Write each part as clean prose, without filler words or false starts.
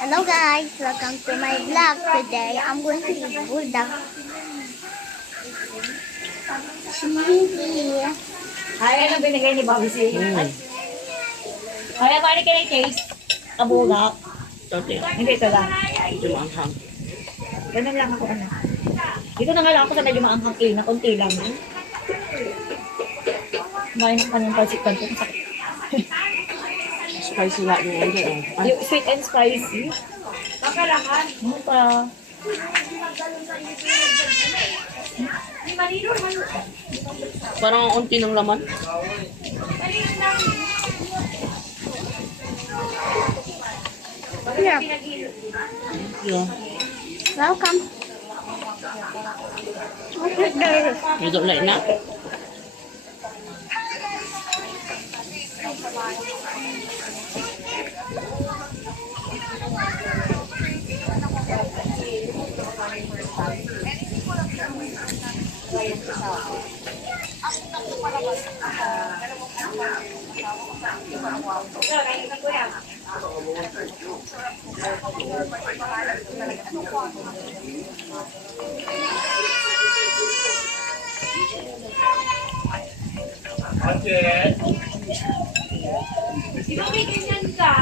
Hello guys, welcome to my vlog. Today I'm going to eat bulldog. Sneaky. Ay, ano binigay ni Bobby si Ay, paano kayo taste? Kabulak. Hindi ito lang. Medyo maanghang. Ganun lang ako ano. Dito na nga lang ako sa medyo maanghang na konti lang. Kumain ng kanyang pansikan ko. Spicy nga yung ano. Yung sweet and spicy. Makalakan. Ano pa? Parang ang unti ng laman. Here, Yeah. welcome. What's there? You don't like na? Di ba may ganyan ka?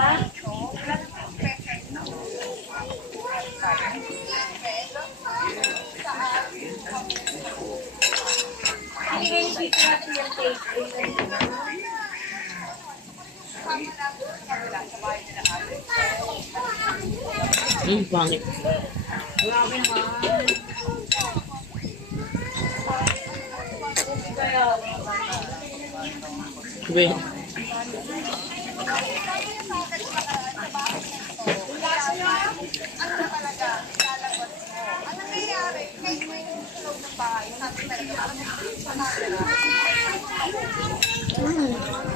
Hindi kayo dito natin yung taste. Pangit. Grabe naman. Well,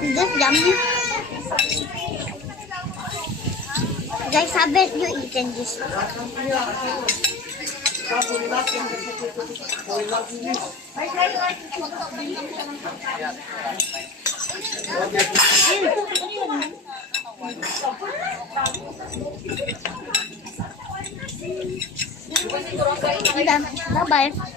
Is this yummy? Guys, haven't you eaten this? Okay, bye-bye.